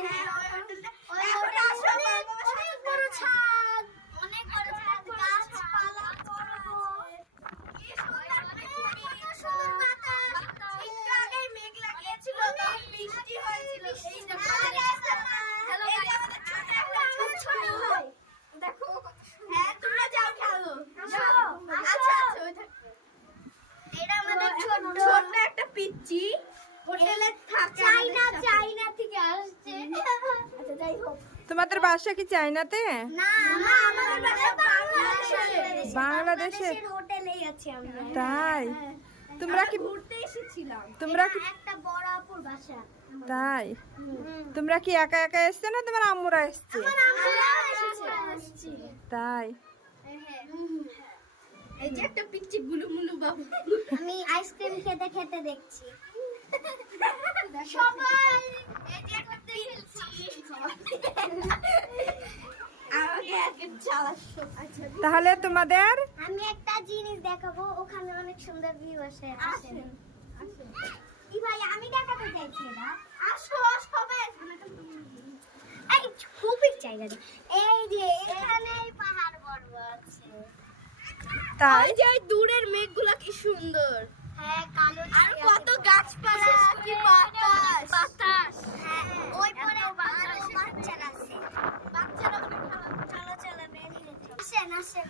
হ্যাঁ ওই হোটেলটা অনেক বড় ছাদ, অনেক বড় ছাদ, গাছপালা করা আছে। কি সুন্দর বাতাস, একটু আগে মেঘ লাগিয়েছিল, তখন বৃষ্টি হয়েছিল। এই দেখো হ্যালো গাইস, ছোট একটা ছোট ভাই দেখো কত সুন্দর। হ্যাঁ তোমরা যাও খেলো, যাও। আচ্ছা আচ্ছা ওই থাকো। এটা আমাদের ছোট একটা পিচ্চি হোটেলে থাকে, চাইনা থেকে আসছে। আচ্ছা যাই হোক, তোমাদের বাসা কি চায়নাতে? না না আমাদের বাসা বাংলাদেশে। বাংলাদেশের হোটেলেই আছি আমরা। তাই তোমরা কি ঘুরতে এসেছিলাম। তোমরা কি একটা বড় আপুর বাসা। তাই তোমরা কি একা একা এসছো না তোমার আম্মুরা এসছে? আমরা এসেছি। তাই এই যে একটা পিচ্চি গুলুমুলু বাবু, আমি আইসক্রিম খেতে খেতে দেখছি সবাই। এই যে একটা পিচ্চি আমাকে আগে চালাচ্ছো। আচ্ছা তাহলে তোমাদের আমি একটা জিনিস দেখাবো, ওখানে অনেক সুন্দর ভিউ আসে। আসেন কি ভাই আমি দেখাতে চাইছি না, আসো সবাই আসবেন। এই খুবই জায়গা, এই যে এখানে পাহাড় পর্বত আছে। তাই যে ওই দূরের মেঘগুলো কি সুন্দর। হ্যাঁ কালো, আর কত গাছপালা, কি বাতাস বাতাস। হ্যাঁ ওই পরে বাচ্চারা আছে, বাচ্চারা চলো চলো বেরিয়ে আসেন আসেন।